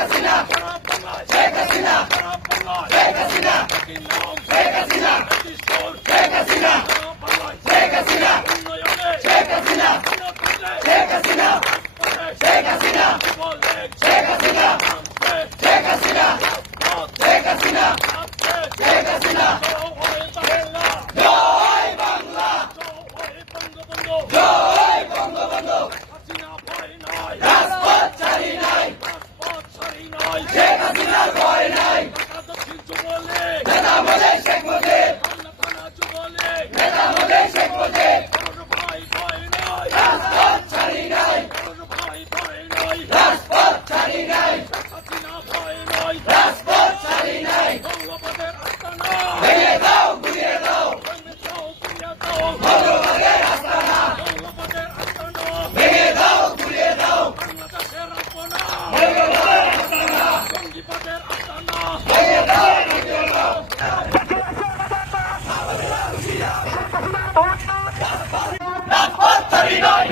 হাসিনা শেখ হাসিনা শেখ হাসিনা শেখ হাসিনা শেখ হাসিনা শেখ হাসিনা শেখ হাসিনা শেখ হাসিনা শেখ হাসিনা শেখ হাসিনা শেখ হাসিনা শেখ হাসিনা শেখ হাসিনা জয় বাংলা জয় বঙ্গবন্ধু জয় বঙ্গবন্ধু হাসিনা ভয় নয় রাজপথ ছাড়ি নাই রাজপথ ছাড়ি নয় শেখ হাসিনার ভয় নাই ঢাকা দক্ষিণ যুবলীগ নেতা বলে শেখ মুজিব বাংলা থানা যুবলীগ নেতা বলে শেখ মুজিব কোনো ভাই ভয় নয় রাজপথ ছাড়ি নাই কোনো ভাই ভয় নয় রাজপথ ছাড়ি নাই হাসিনা ভয় নয় রাজপথ ছাড়ি নাই বঙ্গবন্ধের আস্তানা ভেঙে দাও ঘুরিয়ে দাও ভেঙে দাও পুড়িয়ে দাও ভগবানের আস্তানা বঙ্গবন্ধের আস্তানা ভেঙে দাও ঘুরিয়ে দাও বাংলাদেশের আপনা ভগবানের আস্তানা সঙ্গীপদের আস্তানা ভেঙে দাও ঘুরিয়ে দাও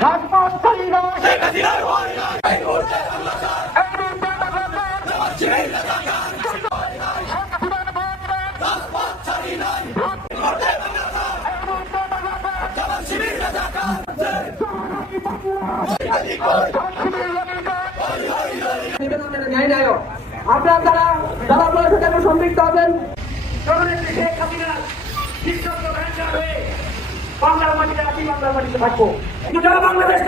রাজপথ ছাড়ি নয়। শেখ আপনারা যারা যারা আপনারা সেখানে সম্পৃক্ত হবেন শেখ হাসিনা ব্যাংকার হয়ে বাংলার মাটিতে আছি বাংলার মাটিতে থাকব কিন্তু যারা বাংলাদেশ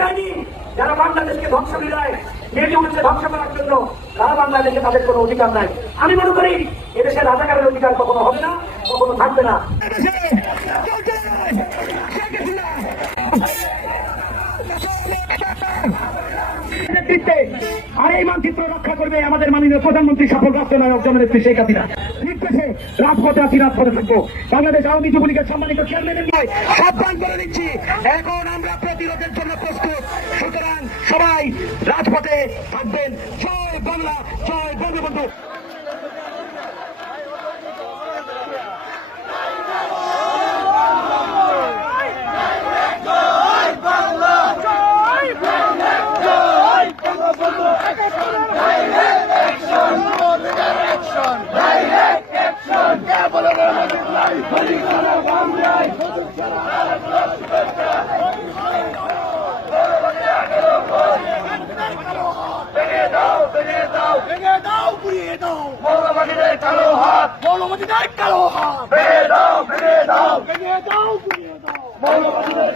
নাই আমি মনে করি এদেশের রাজাকারের অধিকার কখনো হবে না, কখনো থাকবে না। নেতৃত্বে আর এই মানচিত্র রক্ষা করবে আমাদের মাননীয় করে দিচ্ছি। এখন আমরা প্রতিরোধের জন্য প্রস্তুত। সুতরাং সবাই রাজপথে থাকবেন। জয় বাংলা, জয় বঙ্গবন্ধু। কালো হাত। মৌলবাদীদের কালো হাত। ভেঙে দাও মৌলবাদীদের